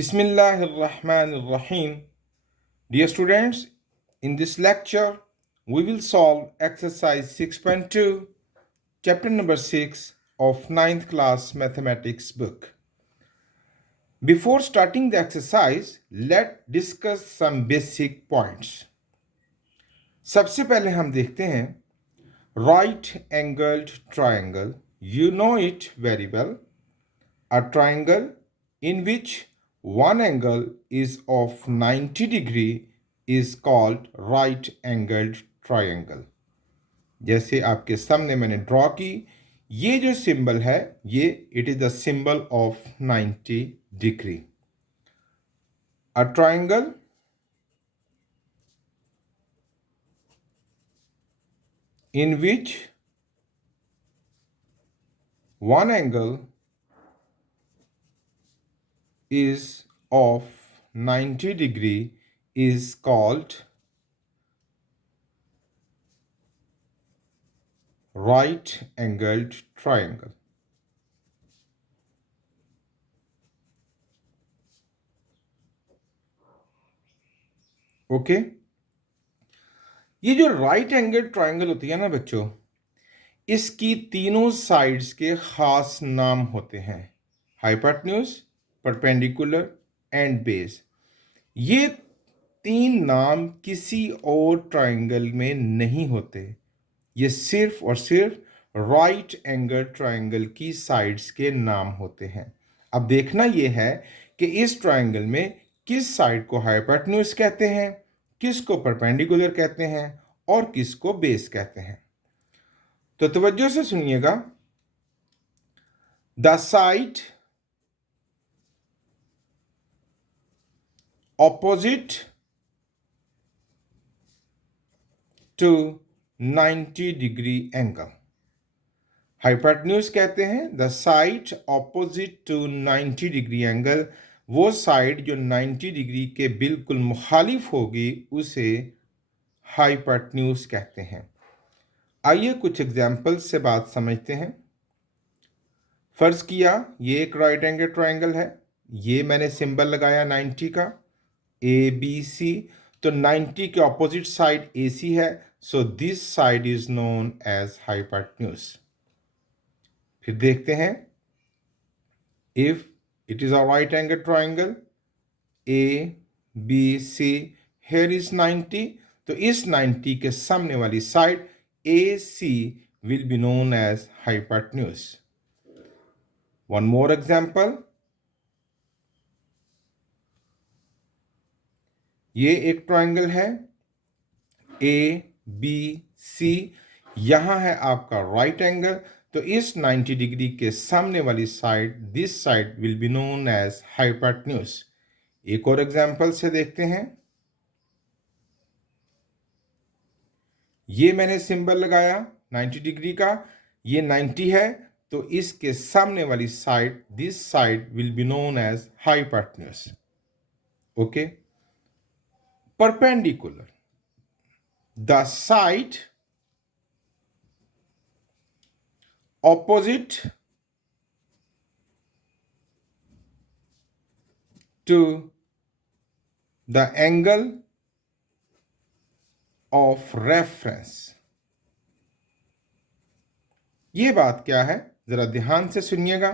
Bismillahirrahmanirrahim. Dear students, in this lecture, we will solve exercise 6.2, chapter number 6 of ninth class mathematics book. Before starting the exercise, let's discuss some basic points. सबसे पहले हम देखते हैं right angled triangle. You know it very well. A triangle in which one angle is of 90 degree is called right angled triangle. जैसे आपके सामने मैंने draw की, ये जो सिंबल है ये it is the symbol of 90 degree. A triangle in which one angle is of 90 degree is called right angled triangle. Okay ये जो राइट एंगल ट्राइंगल होती है ना बच्चों, इसकी तीनों साइड्स के खास नाम होते हैं, हाइपोटेन्यूज, परपेंडिकुलर एंड बेस. ये तीन नाम किसी और ट्राइंगल में नहीं होते. ये सिर्फ और सिर्फ राइट एंगल ट्राइंगल की साइड्स के नाम होते हैं. अब देखना यह है कि इस ट्राइंगल में किस साइड को हाइपोटेन्यूज कहते हैं, किसको परपेंडिकुलर कहते हैं और किसको बेस कहते हैं. तो तवज्जो से सुनिएगा. The side opposite to 90 degree angle, hypotenuse कहते हैं the side opposite to 90 degree angle. वो साइड जो 90 डिग्री के बिल्कुल मुखालिफ होगी उसे हाइपोटेन्यूज कहते हैं. आइए कुछ एग्जाम्पल से बात समझते हैं. फर्ज किया ये एक राइट एंगल ट्राइंगल है, ये मैंने सिंबल लगाया 90 का, ए बी सी. तो 90 के ऑपोजिट साइड ए सी है, so this side is known as hypotenuse. फिर देखते हैं, if it is a right angle triangle A B C, here is 90, तो इस 90 के सामने वाली side A C will be known as hypotenuse. One more example, ये एक ट्राइंगल है ए बी सी, यहां है आपका राइट एंगल, तो इस 90 डिग्री के सामने वाली side this side will be known as hypotenuse. एक और एग्जाम्पल से देखते हैं. ये मैंने सिंबल लगाया 90 डिग्री का, ये 90 है, तो इसके सामने वाली side this side will be known as hypotenuse. Okay. Perpendicular, the side opposite to the angle of reference. ये बात क्या है जरा ध्यान से सुनिएगा.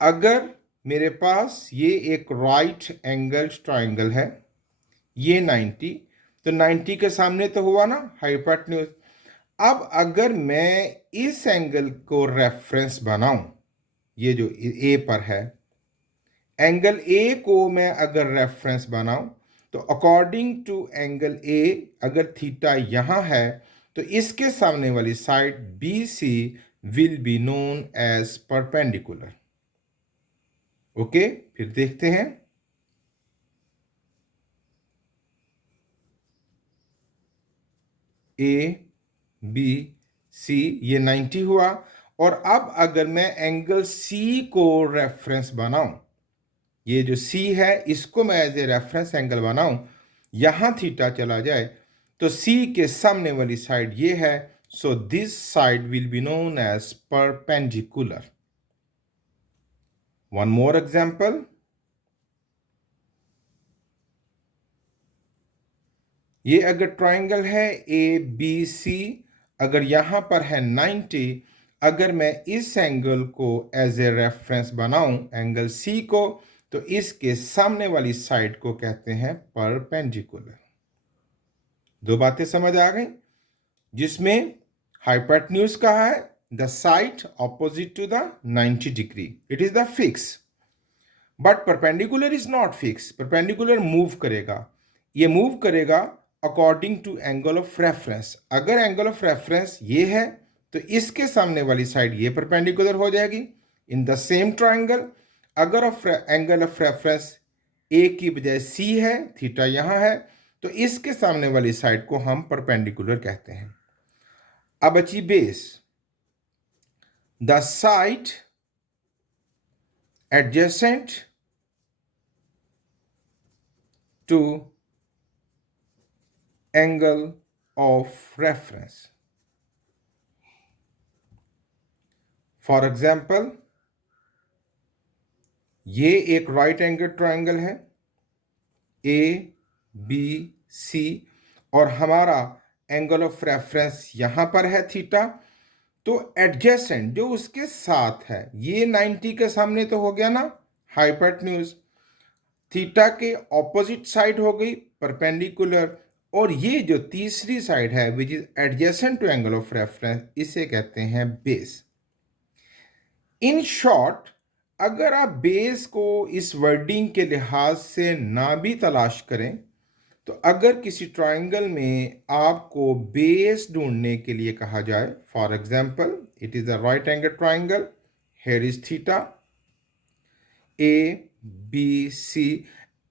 अगर मेरे पास ये एक राइट एंगल ट्राइंगल है, ये 90, तो 90 के सामने तो हुआ ना हाइपोटेन्यूज. अब अगर मैं इस एंगल को रेफरेंस बनाऊं, ये जो ए पर है, एंगल ए को मैं अगर रेफरेंस बनाऊं, तो अकॉर्डिंग टू एंगल ए अगर थीटा यहां है, तो इसके सामने वाली side B C will be known as perpendicular. Okay, फिर देखते हैं. ए बी सी, ये 90 हुआ, और अब अगर मैं एंगल सी को रेफरेंस बनाऊं, ये जो सी है इसको मैं एज ए रेफरेंस एंगल बनाऊं, यहां थीटा चला जाए, तो सी के सामने वाली साइड ये है, so this side will be known as perpendicular. One more example, ये अगर ट्राइंगल है ए बी सी, अगर यहाँ पर है 90, अगर मैं इस एंगल को एज ए रेफरेंस बनाऊं एंगल सी को, तो इसके सामने वाली साइड को कहते हैं परपेंडिकुलर। दो बातें समझ आ गई, जिसमें हाइपोटेन्यूज कहा है the side opposite to the 90 degree, it is the fix, but perpendicular is not fix. Perpendicular move करेगा, ये मूव करेगा according to angle of reference. अगर एंगल ऑफ रेफरेंस ये है तो इसके सामने वाली साइड ये परपेंडिकुलर हो जाएगी। इन द सेम ट्राइंगल, अगर एंगल ऑफ रेफरेंस ए की बजाय सी है, थीटा यहाँ है, तो इसके सामने वाली साइड को हम परपेंडिकुलर कहते हैं। अब बची base. The side adjacent to angle of reference. For example, ये एक राइट एंगल ट्राइंगल है ए बी सी, और हमारा एंगल ऑफ रेफरेंस यहां पर है थीटा। तो एडजेसेंट जो उसके साथ है, ये 90 के सामने तो हो गया ना हाइपोटेन्यूज, थीटा के ऑपोजिट साइड हो गई परपेंडिकुलर, और ये जो तीसरी साइड है which is adjacent to angle of reference, इसे कहते हैं बेस। इन शॉर्ट, अगर आप बेस को इस वर्डिंग के लिहाज से ना भी तलाश करें, तो अगर किसी ट्राइंगल में आपको बेस ढूंढने के लिए कहा जाए, for example it is a right angle triangle, here is theta A B C,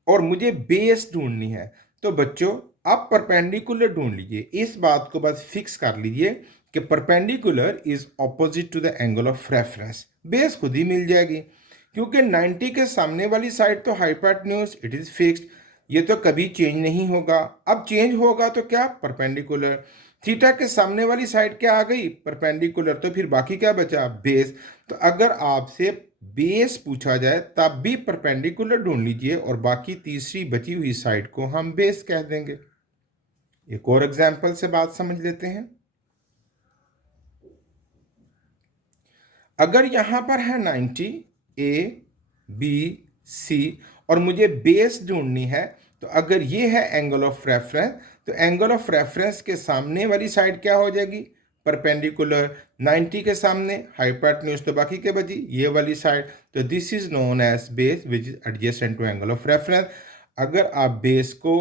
और मुझे बेस ढूंढनी है, तो बच्चों आप परपेंडिकुलर ढूंढ लीजिए। इस बात को बस फिक्स कर लीजिए कि perpendicular is opposite to the angle of reference, base खुद ही मिल जाएगी, क्योंकि 90 के सामने वाली साइड तो हाइपोटेन्यूज, इट इज फिक्स्ड, ये तो कभी चेंज नहीं होगा। अब चेंज होगा तो क्या, परपेंडिकुलर। थीटा के सामने वाली साइड क्या आ गई, परपेंडिकुलर, तो फिर बाकी क्या बचा, बेस। तो अगर आपसे बेस पूछा जाए तब भी परपेंडिकुलर ढूंढ लीजिए, और बाकी तीसरी बची हुई साइड को हम बेस कह देंगे। एक और एग्जांपल से बात समझ लेते हैं। अगर यहां पर है 90 ए बी सी, और मुझे बेस ढूंढनी है, तो अगर ये है एंगल ऑफ रेफरेंस, तो एंगल ऑफ रेफरेंस के सामने वाली साइड क्या हो जाएगी, परपेंडिकुलर। 90 के सामने हाइपोटेन्यूज, तो बाकी क्या बची, ये वाली साइड, तो this is known as base which is adjacent to angle of reference. अगर आप बेस को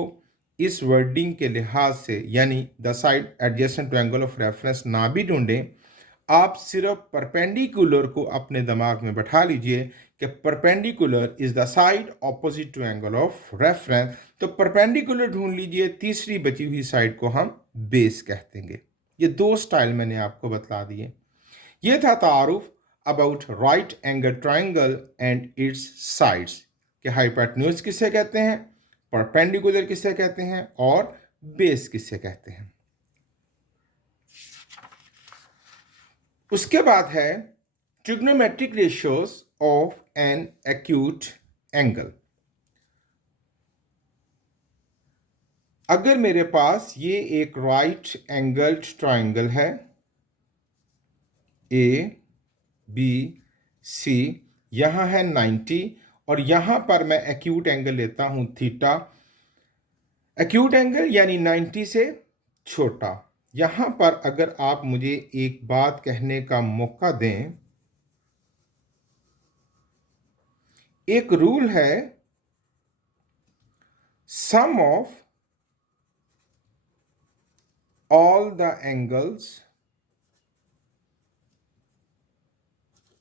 इस वर्डिंग के लिहाज से, यानी the side adjacent to angle of reference ना भी ढूंढें, आप सिर्फ परपेंडिकुलर को अपने दिमाग में बैठा लीजिए कि perpendicular is the side opposite to angle of reference, तो परपेंडिकुलर ढूंढ लीजिए, तीसरी बची हुई साइड को हम बेस कह देंगे। ये दो स्टाइल मैंने आपको बता दिए। ये था तारुफ about right angle triangle and it's sides, कि हाइपोटेन्यूज किसे कहते हैं, परपेंडिकुलर किसे कहते हैं, और बेस किसे कहते हैं। उसके बाद है trigonometric ratios of an acute angle. अगर मेरे पास ये एक राइट एंगल्ड ट्राइंगल है ए बी सी, यहां है 90, और यहां पर मैं एक्यूट एंगल लेता हूं थीटा, एक्यूट एंगल यानी 90 से छोटा। यहां पर अगर आप मुझे एक बात कहने का मौका दें, एक रूल है, sum of all the angles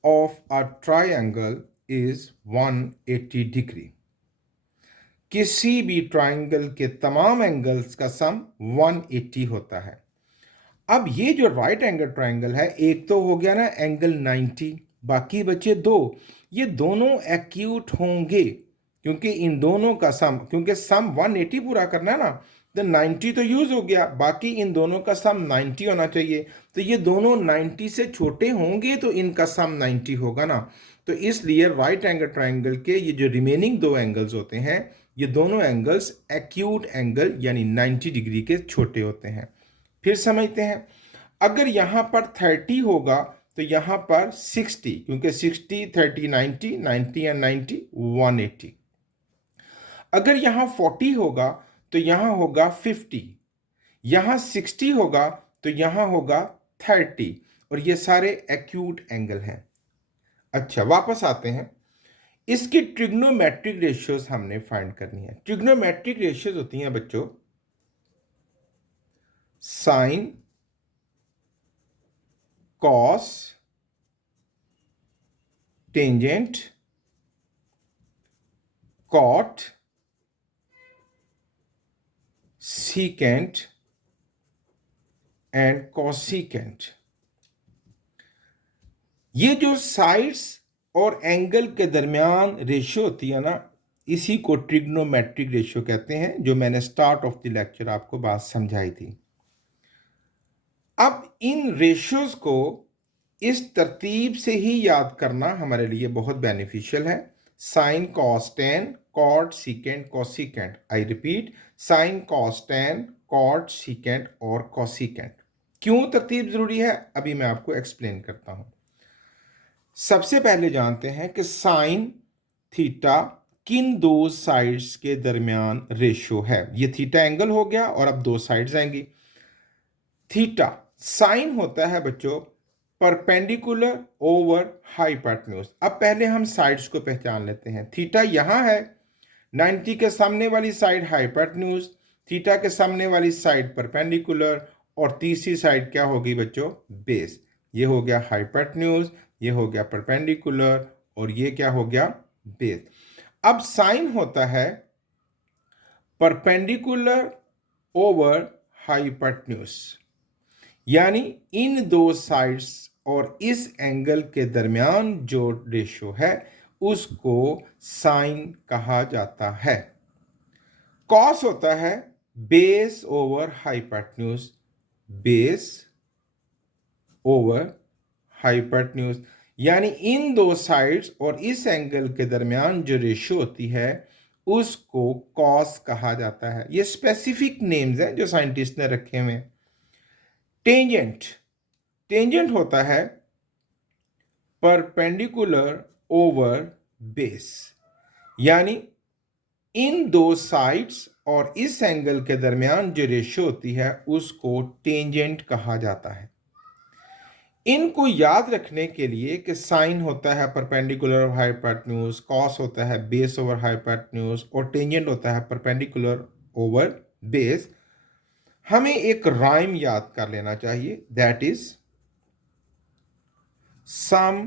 of a triangle is 180 degree. किसी भी ट्राइंगल के तमाम एंगल्स का सम 180 होता है। अब ये जो राइट एंगल ट्राइंगल है, एक तो हो गया ना एंगल 90, बाकी बचे दो, ये दोनों एक्यूट होंगे, क्योंकि इन दोनों का सम, क्योंकि सम 180 पूरा करना है ना, तो 90 तो यूज हो गया, बाकी इन दोनों का सम 90 होना चाहिए। तो ये दोनों 90 से छोटे होंगे तो इनका सम 90 होगा ना। तो इसलिए राइट एंगल ट्राइंगल के ये जो रिमेनिंग दो एंगल्स होते हैं, ये दोनों एंगल्स एक्यूट एंगल यानी 90 डिग्री के छोटे होते हैं। फिर समझते हैं, अगर यहाँ पर 30 होगा तो यहाँ पर 60, क्योंकि 60 30 90, 90 एंड 90 180। अगर यहाँ 40 होगा तो यहाँ होगा 50, यहाँ 60 होगा तो यहाँ होगा 30, और ये सारे एक्यूट एंगल हैं। अच्छा, वापस आते हैं, इसकी ट्रिग्नोमेट्रिक रेशियोज हमने फाइंड करनी है। ट्रिग्नोमेट्रिक रेशियोज होती हैं बच्चों sine, cos, tangent, cot, secant and cosecant. ये जो साइड्स और एंगल के दरमियान रेशियो होती है ना, इसी को ट्रिग्नोमेट्रिक रेशियो कहते हैं, जो मैंने स्टार्ट ऑफ द लेक्चर आपको बात समझाई थी। अब इन रेशियोज को इस तरतीब से ही याद करना हमारे लिए बहुत बेनिफिशियल है। Sine cos tan, cot secant cosecant. I repeat, sine cos tan, cot secant और कॉसिकेंट। क्यों तरतीब जरूरी है, अभी मैं आपको एक्सप्लेन करता हूं। सबसे पहले जानते हैं कि साइन थीटा किन दो साइड्स के दरमियान रेशियो है। ये थीटा एंगल हो गया और अब दो साइड्स आएंगी। थीटा साइन होता है बच्चों परपेंडिकुलर ओवर हाइपोटेन्यूज। अब पहले हम साइड्स को पहचान लेते हैं। थीटा यहां है, 90 के सामने वाली साइड हाइपोटेन्यूज, थीटा के सामने वाली साइड परपेंडिकुलर, और तीसरी साइड क्या होगी बच्चों, बेस। ये हो गया हाइपोटेन्यूज, ये हो गया परपेंडिकुलर, और ये क्या हो गया, बेस। अब साइन होता है परपेंडिकुलर ओवर हाइपोटेन्यूज, यानी इन दो साइड्स और इस एंगल के दरमियान जो रेशियो है उसको साइन कहा जाता है। कॉस होता है base over hypotenuse, base over hypotenuse, यानी इन दो साइड्स और इस एंगल के दरमियान जो रेशियो होती है उसको कॉस कहा जाता है। ये स्पेसिफिक नेम्स हैं जो साइंटिस्ट ने रखे हुए हैं। टेंजेंट, टेंजेंट होता है परपेंडिकुलर ओवर बेस, यानी इन दो साइड्स और इस एंगल के दरमियान जो रेशियो होती है उसको टेंजेंट कहा जाता है। इनको याद रखने के लिए कि साइन होता है परपेंडिकुलर ओवर हाइपोटेन्यूज, कॉस होता है बेस ओवर हाइपोटेन्यूज और टेंजेंट होता है परपेंडिकुलर ओवर बेस, हमें एक राइम याद कर लेना चाहिए, that is some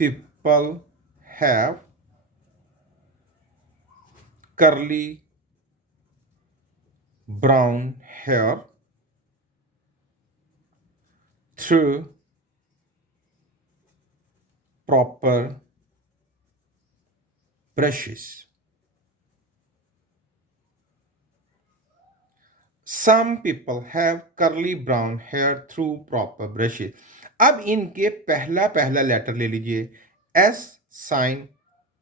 people have curly brown hair through proper brushes. Some people have curly brown hair through proper brushes. अब इनके पहला पहला लेटर ले लीजिए, S sine,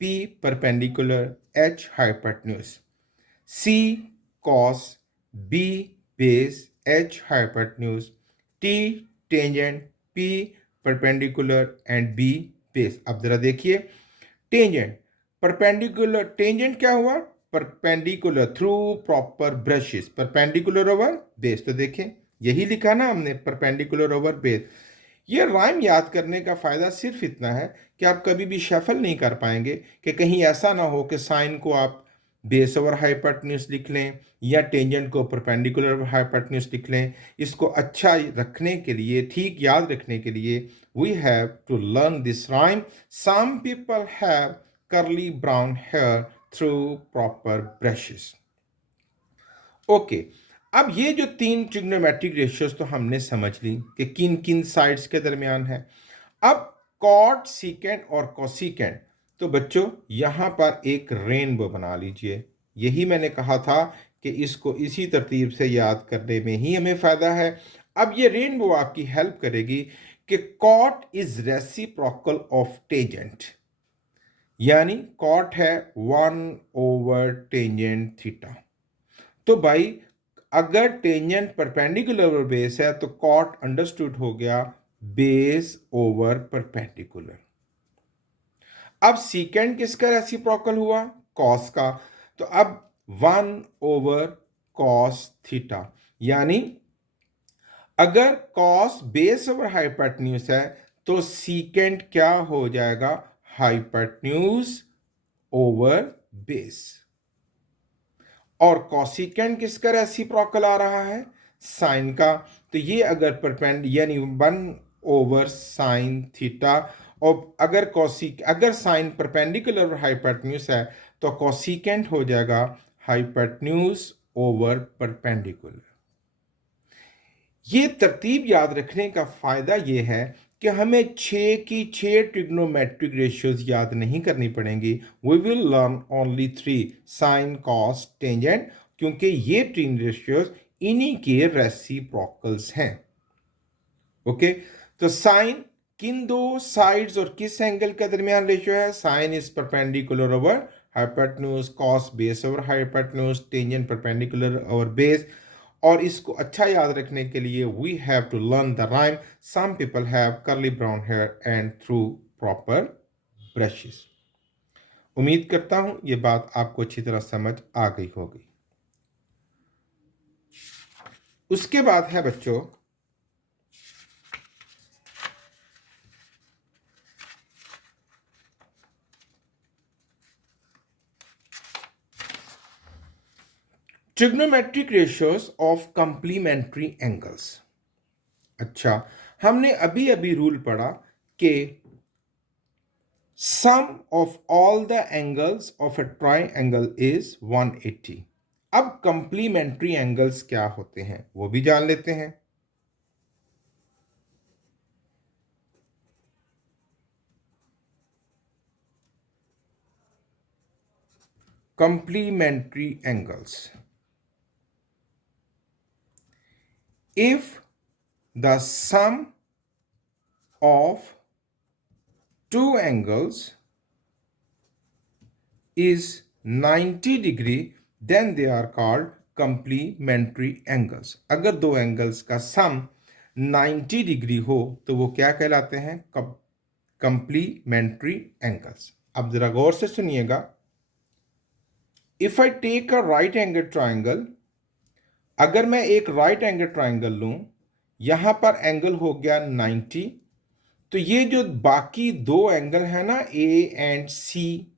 P perpendicular, H hypotenuse, C cos, B base, H hypotenuse, T tangent, P perpendicular and B base. अब जरा देखिए, tangent perpendicular, tangent क्या हुआ, perpendicular through proper brushes, perpendicular over base. तो देखें यही लिखा ना हमने, परपेंडिकुलर ओवर बेस। ये राइम याद करने का फायदा सिर्फ इतना है कि आप कभी भी शफल नहीं कर पाएंगे कि कहीं ऐसा ना हो कि साइन को आप बेस ओवर हाइपोटेन्यूज लिख लें या टेंजेंट को परपेंडिकुलर ओवर हाइपोटेन्यूज लिख लें। इसको अच्छा रखने के लिए, ठीक याद रखने के लिए, we have to learn this rhyme, some people have curly brown hair through proper brushes. Okay, अब ये जो तीन ट्रिग्नोमेट्रिक रेशियोज तो हमने समझ ली कि किन किन साइड्स के दरमियान है। अब कॉट, सीकेंट और कोसिकेंट, तो बच्चों यहां पर एक रेनबो बना लीजिए। यही मैंने कहा था कि इसको इसी तरतीब से याद करने में ही हमें फायदा है। अब ये रेनबो आपकी हेल्प करेगी कि cot is reciprocal of tangent, यानी कॉट है 1/टेंजेंट थीटा। तो भाई अगर टेंजेंट परपेंडिकुलर ओवर बेस है तो कॉट अंडरस्टूड हो गया बेस ओवर परपेंडिकुलर। अब सीकेंड किसका रेसिप्रोकल हुआ? कॉस का। तो अब 1/कॉस थीटा, यानी अगर कॉस बेस ओवर हाइपोटेन्यूज है तो सीकेंड क्या हो जाएगा? Hypotenuse over base. और कॉसिकेंड किसका रेसिप्रोकल आ रहा है? साइन का। तो ये अगर यानी 1/साइन थीटा, और अगर साइन परपेंडिकुलर हाइपोटेन्यूज है तो कॉसिकेंट हो जाएगा हाइपोटेन्यूज ओवर परपेंडिकुलर। ये तरतीब याद रखने का फायदा ये है कि हमें 6 की 6 ट्रिग्नोमेट्रिक रेशियोज याद नहीं करनी पड़ेंगी। We will learn only 3 sine cos tangent, क्योंकि ये 3 रेशियोज इन्हीं के रेसिप्रोकल्स हैं। ओके, तो साइन किन दो साइड्स और किस एंगल के दरमियान रेशियो है? Sine is perpendicular over hypotenuse, cos base over hypotenuse, tangent perpendicular over base. और इसको अच्छा याद रखने के लिए we have to learn the rhyme. Some people have curly brown hair and through proper brushes. उम्मीद करता हूं ये बात आपको अच्छी तरह समझ आ गई होगी। उसके बाद है बच्चों trigonometric ratios of complementary angles. अच्छा, हमने अभी अभी रूल पढ़ा कि sum of all the angles of a triangle is 180। अब कंप्लीमेंट्री एंगल्स क्या होते हैं वो भी जान लेते हैं। Complementary angles, if the sum of two angles is 90 degree then they are called complementary angles। अगर दो एंगल्स का सम 90 डिग्री हो तो वो क्या कहलाते हैं? Complementary angles. अब जरा गौर से सुनिएगा। If I take a right angle triangle, अगर मैं एक राइट एंगल ट्राइंगल लूं, यहां पर एंगल हो गया 90, तो ये जो बाकी दो एंगल है ना, A and C,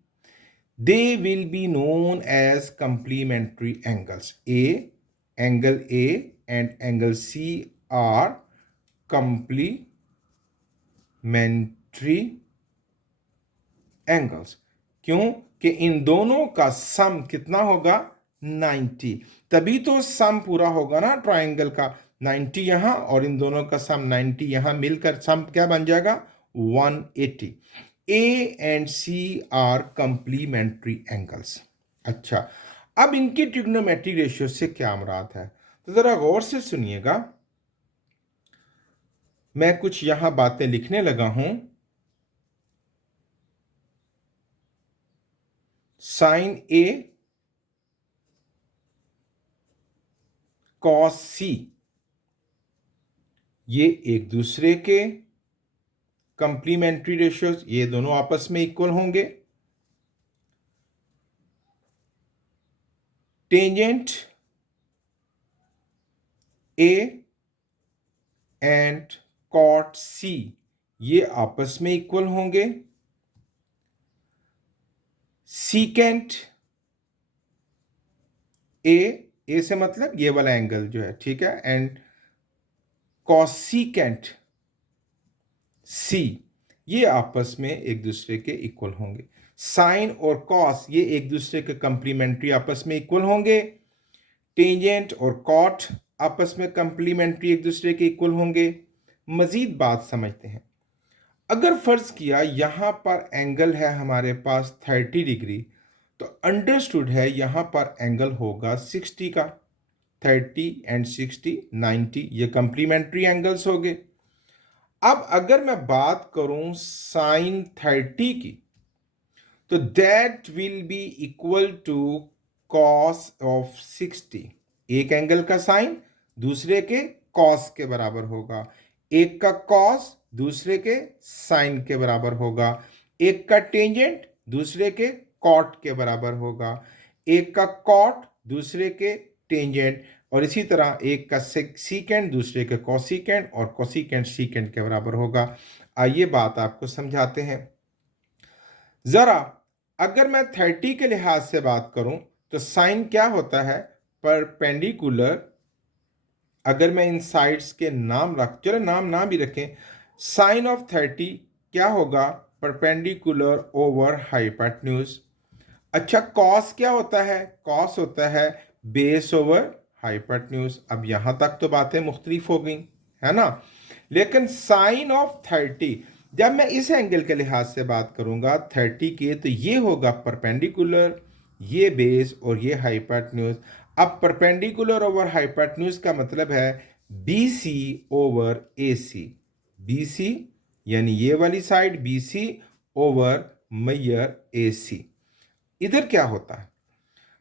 they will be known as complementary angles. Angle A and angle C are complementary angles. क्यों? कि इन दोनों का सम कितना होगा? 90। तभी तो सम पूरा होगा ना ट्राइंगल का। 90 यहां और इन दोनों का सम 90 यहां, मिलकर सम क्या बन जाएगा? 180। A and C are complementary angles. अच्छा, अब इनकी ट्रिग्नोमेट्रिक रेशियो से क्या मुराद है? तो जरा गौर से सुनिएगा। मैं कुछ यहां बातें लिखने लगा हूं। साइन ए कॉस सी, ये एक दूसरे के कंप्लीमेंट्री रेशियोज, ये दोनों आपस में इक्वल होंगे। Tangent A and cot C, ये आपस में इक्वल होंगे। सीकेंट ए से मतलब ये वाला एंगल जो है, ठीक है, एंड कॉसिकेंट सी, ये आपस में एक दूसरे के इक्वल होंगे। साइन और कॉस ये एक दूसरे के कंप्लीमेंट्री आपस में इक्वल होंगे। टेंजेंट और कॉट आपस में कंप्लीमेंट्री एक दूसरे के इक्वल होंगे। मजीद बात समझते हैं। अगर फर्ज किया यहां पर एंगल है हमारे पास 30 डिग्री, तो अंडरस्टूड है यहां पर एंगल होगा 60 का। 30 एंड 60 90, ये कंप्लीमेंट्री एंगल्स हो गए। अब अगर मैं बात करूं साइन 30 की, तो that will be equal to cos of 60। एक एंगल का साइन दूसरे के कॉस के बराबर होगा, एक का कॉस दूसरे के साइन के बराबर होगा, एक का टेंजेंट दूसरे के कॉट के बराबर होगा, एक का कॉट दूसरे के टेंजेंट, और इसी तरह एक का सीकेंड दूसरे के कोसिकेंड और कोसिकेंड सीकेंड के बराबर होगा। आइए बात आपको समझाते हैं। जरा अगर मैं 30 के लिहाज से बात करूं तो साइन क्या होता है, परपेंडिकुलर। अगर मैं इन साइड्स के नाम चलो नाम ना भी रखें, साइन ऑफ 30 क्या होगा, परपेंडिकुलर ओवर हाइपोटेन्यूज। अच्छा, कॉस क्या होता है, कॉस होता है बेस ओवर हाइपोटेन्यूज। अब यहां तक तो बातें मुख्तलिफ हो गई है ना, लेकिन साइन ऑफ 30 जब मैं इस एंगल के लिहाज से बात करूंगा 30 के, तो ये होगा परपेंडिकुलर, ये बेस और ये हाइपोटेन्यूज। अब परपेंडिकुलर ओवर हाइपोटेन्यूज का मतलब है BC ओवर AC। BC यानी ये वाली side BC over major AC। इधर क्या होता है,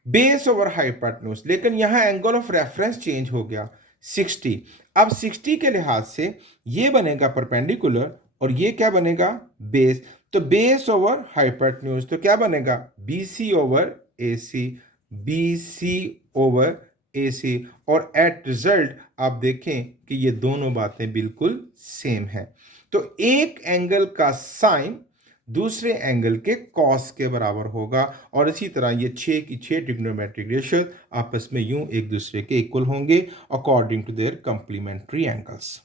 बेस ओवर हाइपोटेन्यूज, लेकिन यहां एंगल ऑफ रेफरेंस चेंज हो गया 60। अब 60 के लिहाज से ये बनेगा परपेंडिकुलर और ये क्या बनेगा, बेस। तो बेस ओवर हाइपोटेन्यूज तो क्या बनेगा, BC over AC, BC over AC। और एट रिजल्ट आप देखें कि ये दोनों बातें बिल्कुल सेम हैं। तो एक एंगल का साइन दूसरे एंगल के कॉस के बराबर होगा, और इसी तरह ये 6 की 6 ट्रिग्नोमेट्रिक रेशियो आपस में यूं एक दूसरे के इक्वल होंगे according to their complementary angles.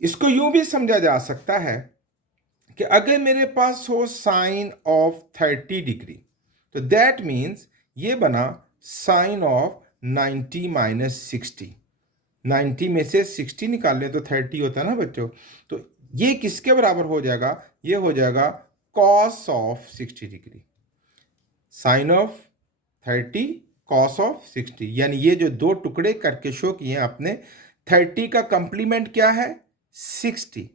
इसको यूं भी समझा जा सकता है कि अगर मेरे पास हो साइन ऑफ 30 डिग्री, तो दैट मीन्स ये बना साइन ऑफ 90 माइनस 60। 90 में से 60 निकाल लें तो 30 होता है ना बच्चों, तो ये किसके बराबर हो जाएगा, ये हो जाएगा cos of 60 degree. Sine of 30 cos of 60, यानी ये जो दो टुकड़े करके शो किए आपने, 30 का कंप्लीमेंट क्या है, 60।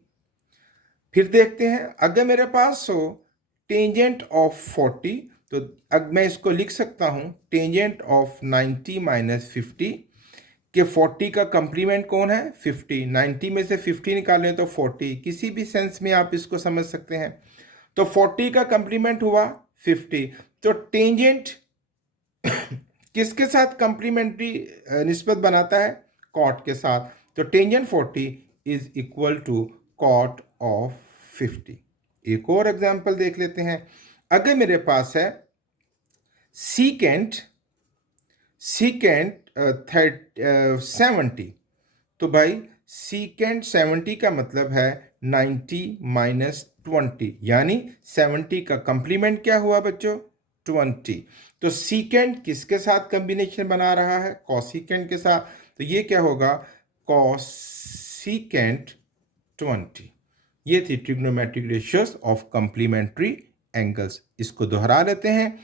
फिर देखते हैं, अगर मेरे पास हो टेंजेंट ऑफ 40, तो अब मैं इसको लिख सकता हूं टेंजेंट ऑफ 90 माइनस 50 कि 40 का कंप्लीमेंट कौन है, 50। 90 में से 50 निकालें तो 40, किसी भी सेंस में आप इसको समझ सकते हैं। तो 40 का कंप्लीमेंट हुआ 50, तो टेंजेंट किसके साथ कंप्लीमेंट्री निस्बत बनाता है, कॉट के साथ। तो tangent 40 is equal to cot of 50। एक और एग्जांपल देख लेते हैं। अगर मेरे पास है सीकेंट 70, तो भाई सीकेंट 70 का मतलब है 90 माइनस 20, यानी 70 का कंप्लीमेंट क्या हुआ बच्चों, 20। तो सीकेंट किसके साथ कॉम्बिनेशन बना रहा है, कॉसिकेंट के साथ, तो ये क्या होगा, कॉसिकेंट 20। ये थी trigonometric ratios of complementary angles. इसको दोहरा लेते हैं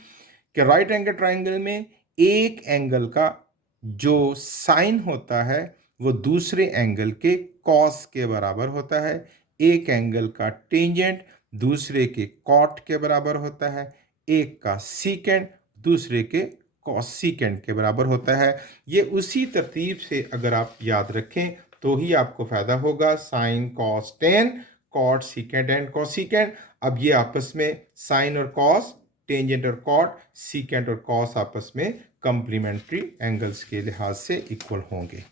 कि राइट एंगल ट्राइंगल में एक एंगल का जो साइन होता है वो दूसरे एंगल के कॉस के बराबर होता है, एक एंगल का टेंजेंट दूसरे के कॉट के बराबर होता है, एक का सीकेंड दूसरे के कॉसिकेंड के बराबर होता है। ये उसी तरतीब से अगर आप याद रखें तो ही आपको फायदा होगा। Sine cos tan, cot secant and cosecant. अब ये आपस में साइन और कॉस, टेंजेंट और कॉट, सीकेंट और कॉस आपस में कंप्लीमेंट्री एंगल्स के लिहाज से इक्वल होंगे।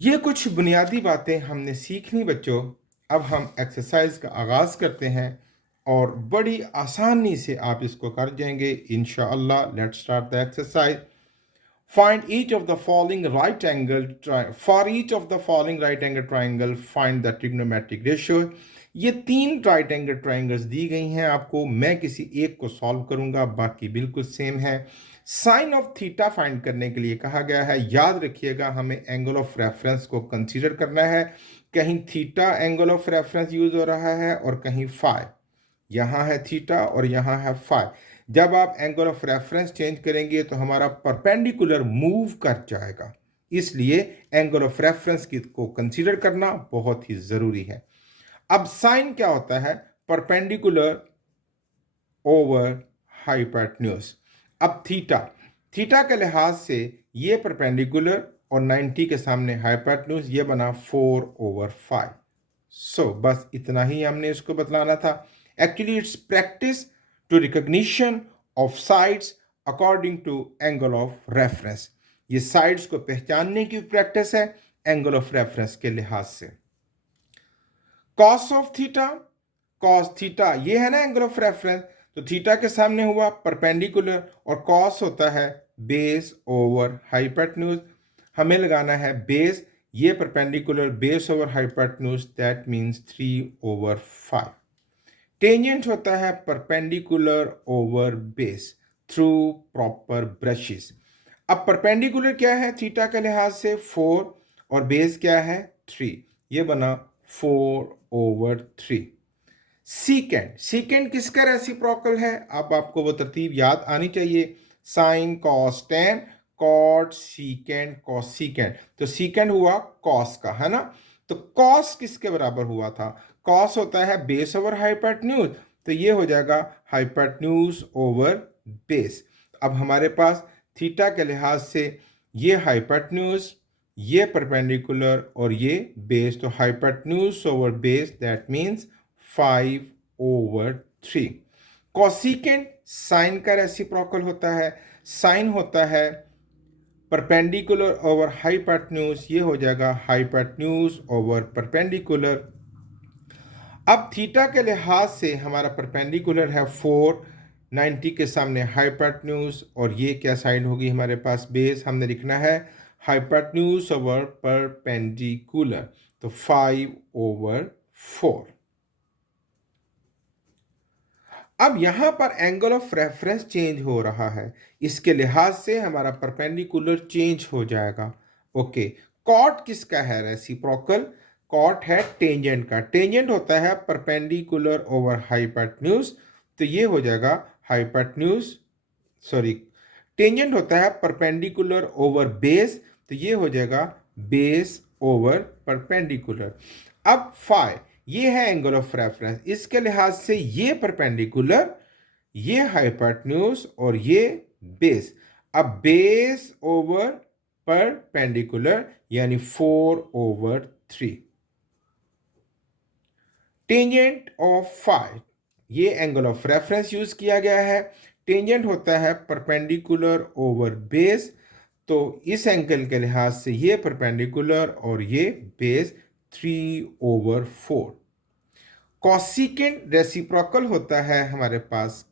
ये कुछ बुनियादी बातें हमने सीख ली बच्चों। अब हम एक्सरसाइज का आगाज करते हैं और बड़ी आसानी से आप इसको कर जाएंगे इंशाअल्लाह। Let's start the exercise. Find each of the following right angle for each of the following right angle triangle find the trigonometric ratio। ये 3 राइट एंगल ट्राइंगल्स दी गई हैं आपको, मैं किसी एक को सॉल्व करूंगा, बाकी बिल्कुल सेम है। साइन ऑफ थीटा फाइंड करने के लिए कहा गया है। याद रखिएगा हमें एंगल ऑफ रेफरेंस को कंसीडर करना है। कहीं theta angle of reference use हो रहा है और कहीं फाई। यहाँ है थीटा और यहाँ है फाई। जब आप एंगल ऑफ रेफरेंस चेंज करेंगे तो हमारा परपेंडिकुलर मूव कर जाएगा, इसलिए एंगल ऑफ रेफरेंस को कंसीडर करना बहुत ही जरूरी है। अब साइन क्या होता है, परपेंडिकुलर ओवर हाइपोटेन्यूज। अब थीटा, थीटा के लिहाज से ये परपेंडिकुलर और 90 के सामने हाइपोटेन्यूज, ये बना 4/5। सो बस इतना ही हमने इसको बतलाना था। Actually it's practice to recognition of sides according to angle of reference. ये साइड्स को पहचानने की प्रैक्टिस है एंगल ऑफ रेफरेंस के लिहाज से। Cos of theta, cos theta ये है ना एंगल ऑफ रेफरेंस, तो थीटा के सामने हुआ परपेंडिकुलर और कॉस होता है बेस ओवर हाइपोटेन्यूज। हमें लगाना है बेस, ये perpendicular base over hypotenuse, that means 3/5। Tangent होता है perpendicular over base through proper brushes. अब परपेंडिकुलर क्या है थीटा के लिहाज से 4 और बेस क्या है 3, ये बना 4/3। सीकेंड, सीकेंड किसका रेसिप्रोकल है? अब आपको वो तरतीब याद आनी चाहिए, sine cos tan cot secant cosecant. तो सीकेंड हुआ कॉस का, है ना। तो कॉस किसके बराबर हुआ था? कॉस होता है बेस ओवर हाइपोटेन्यूज, तो ये हो जाएगा हाइपोटेन्यूज ओवर बेस। अब हमारे पास थीटा के लिहाज से ये हाइपोटेन्यूज, ये परपेंडिकुलर और ये बेस, तो hypotenuse over base that means 5/3। Cosecant sine का रेसिप्रोकल होता है, साइन होता है परपेंडिकुलर ओवर हाइपोटेन्यूज, ये हो जाएगा हाइपोटेन्यूज ओवर परपेंडिकुलर। अब थीटा के लिहाज से हमारा परपेंडिकुलर है 4, 90 के सामने हाइपोटेन्यूज, और ये क्या साइड होगी हमारे पास बेस, हमने लिखना है हाइपोटेन्यूज ओवर परपेंडिकुलर, तो 5/4। अब यहां पर एंगल ऑफ रेफरेंस चेंज हो रहा है, इसके लिहाज से हमारा परपेंडिकुलर चेंज हो जाएगा। ओके, कॉट किसका है रेसिप्रोकल? कॉट है टेंजेंट का। टेंजेंट होता है परपेंडिकुलर ओवर हाइपोटेन्यूज, तो ये हो जाएगा हाइपोटेन्यूज, सॉरी, टेंजेंट होता है परपेंडिकुलर ओवर बेस, तो ये हो जाएगा बेस ओवर परपेंडिकुलर। अब फाई, ये है एंगल ऑफ रेफरेंस, इसके लिहाज से ये परपेंडिकुलर, ये हाइपोटेन्यूज और ये बेस। अब बेस ओवर परपेंडिकुलर यानी 4/3। टेंजेंट ऑफ फाई, ये एंगल ऑफ रेफरेंस यूज किया गया है। टेंजेंट होता है परपेंडिकुलर ओवर बेस, तो इस एंगल के लिहाज से ये परपेंडिकुलर और ये बेस 3/4। कॉसिकेंट रेसिप्रोकल होता है हमारे पास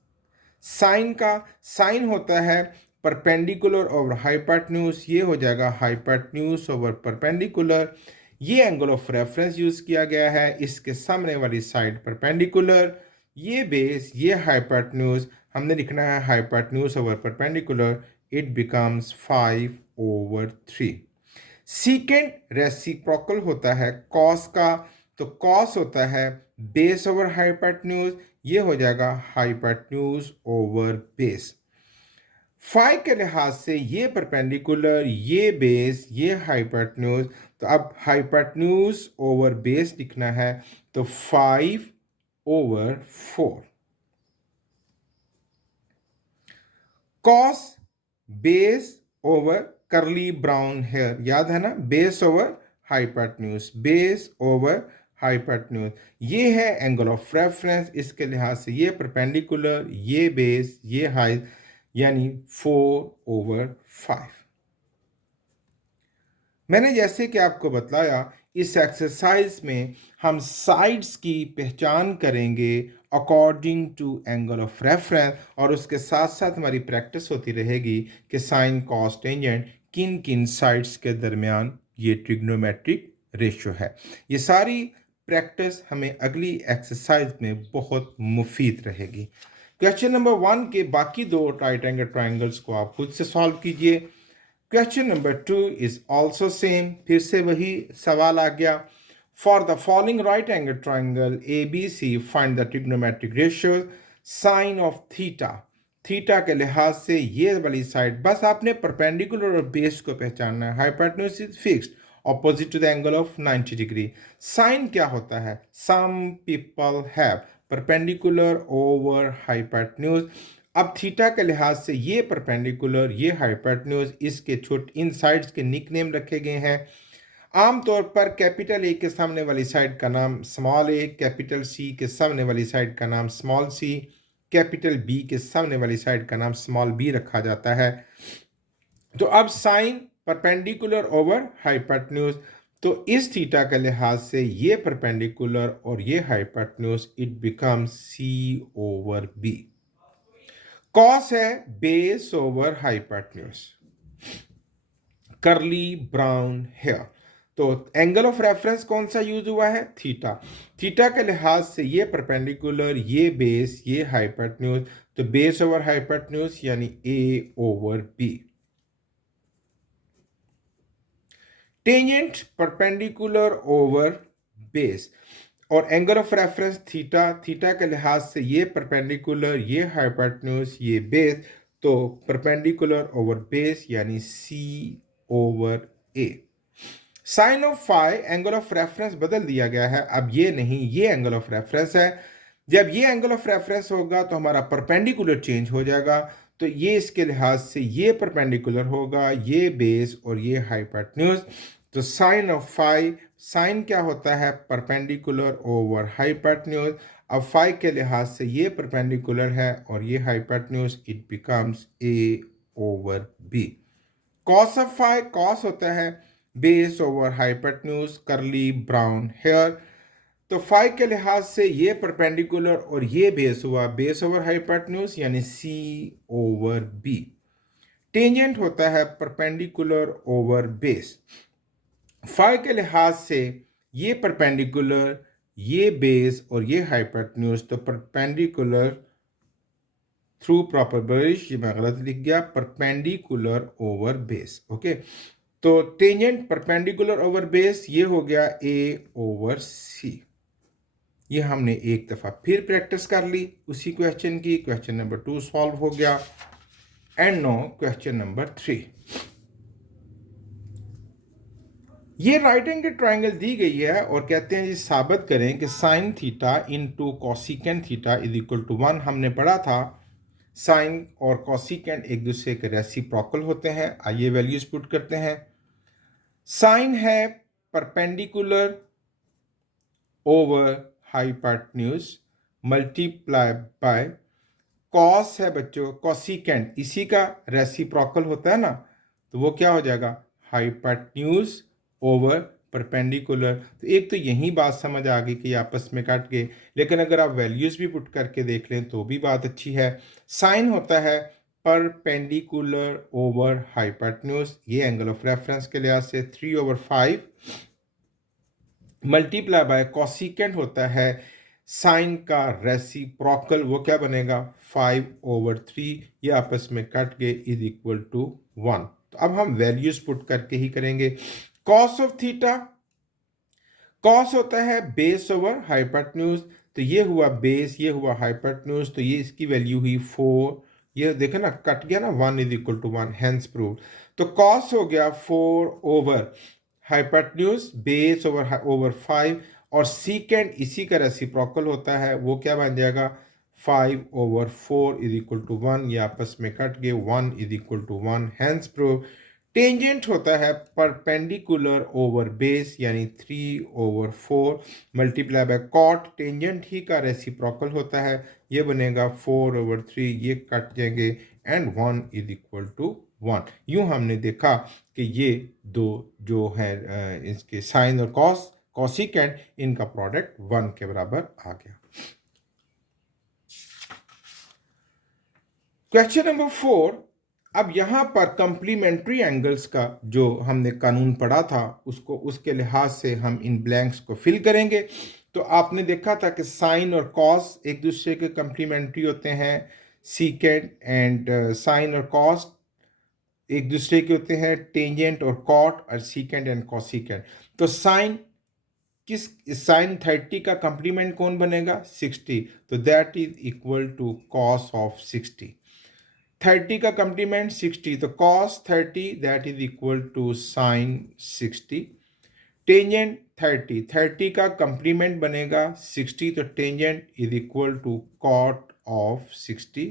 साइन का, साइन होता है परपेंडिकुलर ओवर हाइपोटेन्यूज, ये हो जाएगा हाइपोटेन्यूज ओवर परपेंडिकुलर। ये एंगल ऑफ रेफरेंस यूज किया गया है, इसके सामने वाली साइड परपेंडिकुलर, ये बेस, ये हाइपोटेन्यूज, हमने लिखना है hypotenuse over perpendicular, it becomes 5/3। सीकेंड reciprocal होता है कॉस का, तो कॉस होता है बेस ओवर हाइपोटेन्यूज, ये हो जाएगा हाइपोटेन्यूज ओवर बेस। फाई के लिहाज से ये परपेंडिकुलर, ये बेस, ये हाइपोटेन्यूज, तो अब हाइपोटेन्यूज ओवर बेस लिखना है, तो 5/4। Cos base over curly brown hair, याद है ना, base over hypotenuse, base over hypotenuse, ये है एंगल ऑफ रेफरेंस, इसके लिहाज से ये परपेंडिकुलर, ये बेस, ये हाइट, यानी 4/5। मैंने जैसे कि आपको बतलाया, इस एक्सरसाइज में हम साइड्स की पहचान करेंगे according to angle of reference, और उसके साथ साथ हमारी प्रैक्टिस होती रहेगी कि साइन कॉस टेंजेंट किन किन साइड्स के दरमियान ये ट्रिग्नोमेट्रिक रेशियो है। ये सारी प्रैक्टिस हमें अगली एक्सरसाइज में बहुत मुफीद रहेगी। क्वेश्चन नंबर 1 के बाकी दो राइट एंगल ट्राइंगल्स को आप खुद से सॉल्व कीजिए। Question number 2 is also same, फिर से वही सवाल आ गया। For the following right angle triangle ABC find the trigonometric ratio sine of theta. Theta के लिहाज से ये वाली साइड, बस आपने परपेंडिकुलर और बेस को पहचानना है। Hypotenuse is fixed opposite to the angle of 90 degree. Sine क्या होता है? Some people have, perpendicular over hypotenuse. अब थीटा के लिहाज से ये परपेंडिकुलर, ये हाइपोटेन्यूज, इसके छोटे इन साइड्स के निकनेम रखे गए हैं। आमतौर पर कैपिटल ए के सामने वाली साइड का नाम स्मॉल ए, कैपिटल सी के सामने वाली साइड का नाम स्मॉल सी, कैपिटल बी के सामने वाली साइड का नाम स्मॉल बी रखा जाता है। तो अब साइन परपेंडिकुलर ओवर हाइपोटेन्यूज, तो इस थीटा के लिहाज से ये परपेंडिकुलर और ये hypotenuse, it becomes C over B. Cos है base over hypotenuse, curly brown hair. तो एंगल ऑफ रेफरेंस कौन सा यूज हुआ है? थीटा। थीटा के लिहाज से ये परपेंडिकुलर, ये बेस, ये हाइपोटेन्यूज, तो बेस ओवर हाइपोटेन्यूज यानी A over B. Tangent perpendicular over base और angle of reference theta. Theta के लिहाज से ये परपेंडिकुलर, ये हाइपोटेन्यूज, ये बेस, तो परपेंडिकुलर ओवर बेस यानी C over A. Sine of phi, angle of reference बदल दिया गया है, अब ये नहीं, ये एंगल ऑफ रेफरेंस है। जब ये एंगल ऑफ रेफरेंस होगा तो हमारा परपेंडिकुलर चेंज हो जाएगा, तो ये इसके लिहाज से ये परपेंडिकुलर होगा, ये बेस और ये हाइपोटेन्यूज। तो साइन ऑफ फाई, साइन क्या होता है? Perpendicular over hypotenuse. अब फाई के लिहाज से ये परपेंडिकुलर है और ये hypotenuse, it becomes A over B. Cos of phi, cos होता है base over hypotenuse, curly brown hair. तो फाई के लिहाज से ये परपेंडिकुलर और ये बेस हुआ, बेस ओवर हाइपोटेन्यूज यानी सी ओवर बी। टेंजेंट होता है परपेंडिकुलर ओवर बेस। फाई के लिहाज से ये परपेंडिकुलर, ये बेस और ये हाइपोटेन्यूज, तो परपेंडिकुलर थ्रू प्रॉपर ब्रिज, ये मैं गलत लिख गया, परपेंडिकुलर ओवर बेस। ओके, तो टेंजेंट परपेंडिकुलर ओवर बेस ये हो गया ए ओवर सी। ये हमने एक दफ़ा फिर प्रैक्टिस कर ली उसी क्वेश्चन की। क्वेश्चन नंबर 2 सॉल्व हो गया। And no question number 3। ये राइट एंगल ट्राइंगल दी गई है और कहते हैं जी साबित करें कि sine theta into cosecant theta is equal to 1। हमने पढ़ा था साइन और कॉसिकेंट एक दूसरे के रेसिप्रोकल होते हैं। आइए वैल्यूज पुट करते हैं। साइन है perpendicular over hypotenuse multiply by, cos है बच्चों कॉसिकेंट, इसी का रेसिप्रोकल होता है ना, तो वो क्या हो जाएगा? Hypotenuse over perpendicular. तो एक तो यही बात समझ आ गई कि आपस में काट गए, लेकिन अगर आप वैल्यूज भी पुट करके देख लें तो भी बात अच्छी है। साइन होता है परपेंडिकुलर ओवर हाइपोटेन्यूज, ये एंगल ऑफ रेफरेंस के लिहाज से 3/5 मल्टीप्लाई बाय कॉसिकेंट होता है साइन का रेसिप्रोकल, वो क्या बनेगा? 5/3, ये आपस में कट गए इज इक्वल टू 1। तो अब हम वैल्यूज पुट करके ही करेंगे। कॉस ऑफ थीटा, कॉस होता है बेस ओवर हाइपोटेन्यूज, तो ये हुआ बेस, ये हुआ हाइपोटेन्यूज, तो ये इसकी वैल्यू हुई 4। ये देखो ना कट गया ना, 1 is equal to 1, hence prove. तो कॉस हो गया 4 ओवर हाइपोटेन्यूज बेस ओवर 5, और सीकेंड इसी का रेसिप्रोकल होता है, वो क्या बन जाएगा? 5/4 इज इक्वल टू 1, ये आपस में कट गए, 1 is equal to 1, hence prove. Tangent होता है परपेंडिकुलर ओवर बेस यानी 3/4 मल्टीप्लाई बाय कॉट, टेंजेंट ही का रेसिप्रोकल होता है, ये बनेगा 4/3, ये कट जाएंगे एंड 1 इज इक्वल टू 1। यूं हमने देखा कि ये दो जो है इसके साइन और कॉसिकेंट, इनका प्रोडक्ट 1 के बराबर आ गया। Question number 4। अब यहां पर कंप्लीमेंट्री एंगल्स का जो हमने कानून पढ़ा था उसको, उसके लिहाज से हम इन ब्लैंक्स को फिल करेंगे। तो आपने देखा था कि साइन और कॉस एक दूसरे के कंप्लीमेंट्री होते हैं, सीकेंट एंड साइन और कॉस एक दूसरे के होते हैं, टेंजेंट और कॉट, और सीकेंट एंड कॉसिकेंट। तो साइन किस, साइन 30 का कंप्लीमेंट कौन बनेगा? 60, तो that is equal to cos of 60। 30 का कंप्लीमेंट 60, तो cos 30 that is equal to sine 60। Tangent 30 का कंप्लीमेंट बनेगा 60, तो tangent is equal to cot of 60,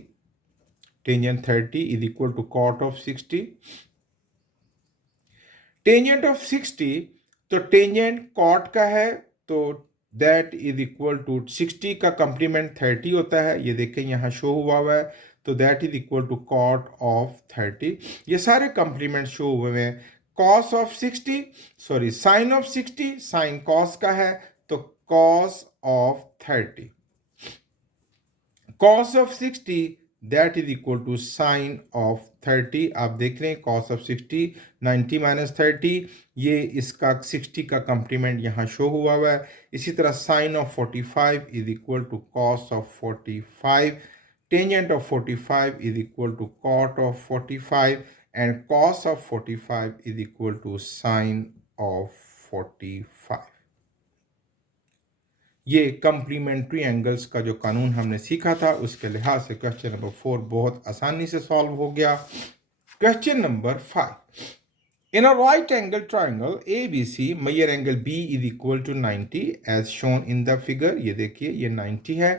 tangent 30 is equal to cot of 60, tangent of 60, तो टेंजेंट कॉट का है, तो that is equal to 60 का कंप्लीमेंट 30 होता है, ये देखें यहाँ शो हुआ है, तो that is equal to cot of 30। ये सारे कंप्लीमेंट शो हुए हैं। Cos of 60, sorry sine of 60, sine cos का है, तो cos of 30, cos of 60 that is equal to sine of 30। आप देख रहे हैं कॉस ऑफ 60 90 माइनस 30, ये इसका 60 का कंप्लीमेंट यहाँ शो हुआ है। इसी तरह sine of 45 is equal to cos of 45, tangent of 45 is equal to cot of 45 and cos of 45 is equal to sine of 45। ये कंप्लीमेंट्री एंगल्स का जो कानून हमने सीखा था उसके लिहाज से क्वेश्चन नंबर 4 बहुत आसानी से सॉल्व हो गया। Question number 5, in a right angle triangle ABC measure angle B is equal to 90 as shown in the figure, ये देखिए ये 90 है,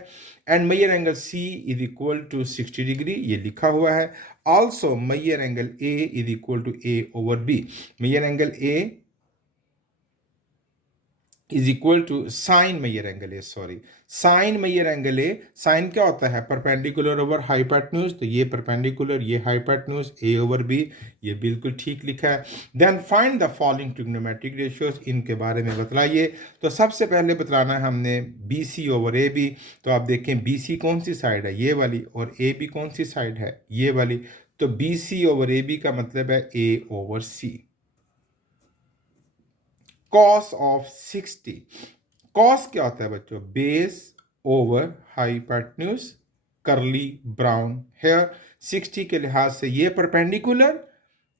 and measure angle C is equal to 60 degree, ये लिखा हुआ है। Also measure angle A is equal to A over B, measure angle A is equal to sine measure angle A, sorry sine measure angle A, sine क्या होता है perpendicular over hypotenuse, तो ये perpendicular ये हाइपोटेन्यूज ए ओवर बी, ये बिल्कुल ठीक लिखा है। Then find the following trigonometric ratios, इनके बारे में बतलाइए। तो सबसे पहले बतलाना है हमने B C over A B, तो आप देखें बी सी कौन सी साइड है ये वाली, और ए बी कौन सी साइड है ये वाली, तो B C over A B का मतलब है A over C. Cos of 60, cos क्या होता है बच्चों, base over hypotenuse, curly brown hair. 60 के लिहाज से ये परपेंडिकुलर,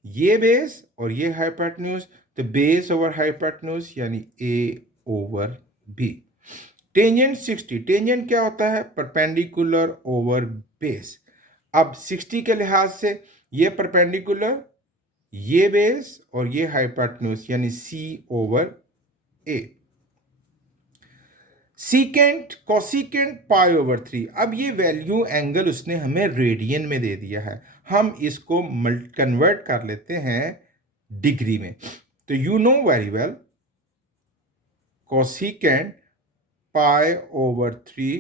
ये बेस और ये हाइपोटेन्यूज, तो बेस ओवर हाइपोटेन्यूज यानी A over B. Tangent 60, tangent क्या होता है परपेंडिकुलर ओवर बेस। अब 60 के लिहाज से ये परपेंडिकुलर, ये बेस और ये हाइपोटेन्यूज यानी सी ओवर ए। सीकेंट कोसिकेंट पाई ओवर 3, अब ये वैल्यू एंगल उसने हमें रेडियन में दे दिया है, हम इसको कन्वर्ट कर लेते हैं डिग्री में। तो you know very well cosecant pi over 3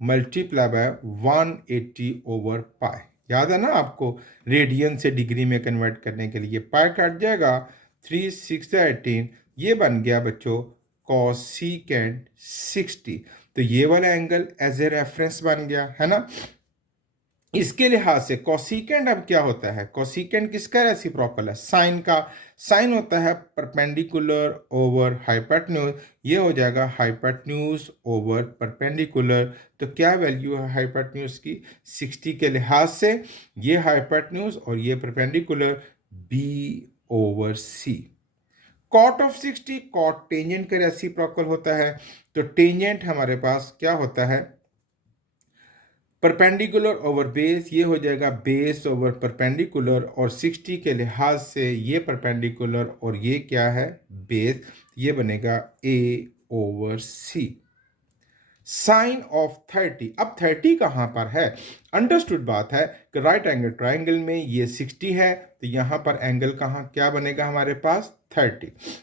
multiply by 180 over पाई, याद है ना आपको, रेडियन से डिग्री में कन्वर्ट करने के लिए पाई कट जाएगा, 3 6 18, ये बन गया बच्चों कोसिकेंट 60। तो ये वाला एंगल एज ए रेफरेंस बन गया है ना। इसके लिहाज से कोसिकेंट अब क्या होता है, कोसिकेंट किसका रेसिप्रोकल है, साइन का। साइन होता है परपेंडिकुलर ओवर हाइपोटेन्यूज, ये हो जाएगा हाइपोटेन्यूज ओवर परपेंडिकुलर। तो क्या वैल्यू है हाइपोटेन्यूज की 60 के लिहाज से, ये हाइपोटेन्यूज और ये perpendicular B over C. Cot of 60, cot tangent का रेसिप्रोकल होता है, तो टेंजेंट हमारे पास क्या होता है परपेंडिकुलर ओवर बेस, ये हो जाएगा बेस ओवर परपेंडिकुलर, और 60 के लिहाज से ये परपेंडिकुलर और ये क्या है बेस, ये बनेगा ए ओवर सी। साइन ऑफ 30, अब 30 कहाँ पर है, अंडरस्टूड बात है कि राइट एंगल ट्राइंगल में ये 60 है, तो यहाँ पर एंगल कहाँ क्या बनेगा हमारे पास 30।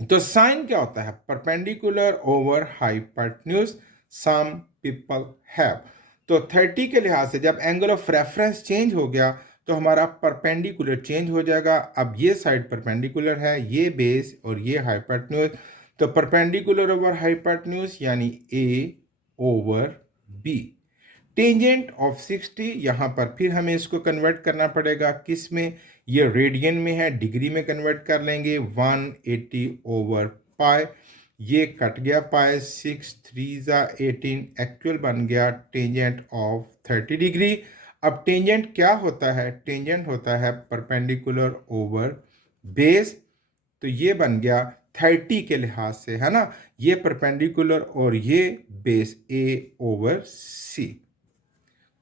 तो साइन क्या होता है perpendicular over hypotenuse, some people have. तो 30 के लिहाज से जब एंगल ऑफ रेफरेंस चेंज हो गया तो हमारा परपेंडिकुलर चेंज हो जाएगा। अब ये साइड परपेंडिकुलर है, ये बेस और ये हाइपोटेन्यूज, तो परपेंडिकुलर ओवर हाइपोटेन्यूज यानी A over B. Tangent of 60, यहाँ पर फिर हमें इसको कन्वर्ट करना पड़ेगा किस में, ये रेडियन में है, डिग्री में कन्वर्ट कर लेंगे 180 ओवर पाई, ये कट गया पाई, 6 3 18, एक्चुअल बन गया टेंजेंट ऑफ 30 डिग्री। अब टेंजेंट क्या होता है, टेंजेंट होता है परपेंडिकुलर ओवर बेस, तो ये बन गया 30 के लिहाज से है ना, ये परपेंडिकुलर और ये बेस ए ओवर सी।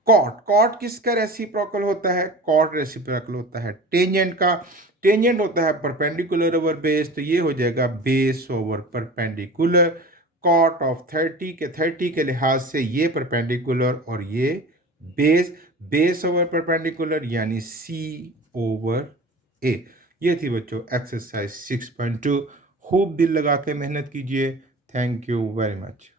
कॉट किसका रेसिप्रोकल होता है? कॉट रेसिप्रोकल होता है टेंजेंट का। टेंजेंट होता है परपेंडिकुलर ओवर बेस, तो ये हो जाएगा base over perpendicular. Cot of 30 के लिहाज से ये परपेंडिकुलर और ये बेस ओवर परपेंडिकुलर यानी सी ओवर ए। ये थी बच्चों एक्सरसाइज 6.2। खूब दिल लगा के मेहनत कीजिए। Thank you very much.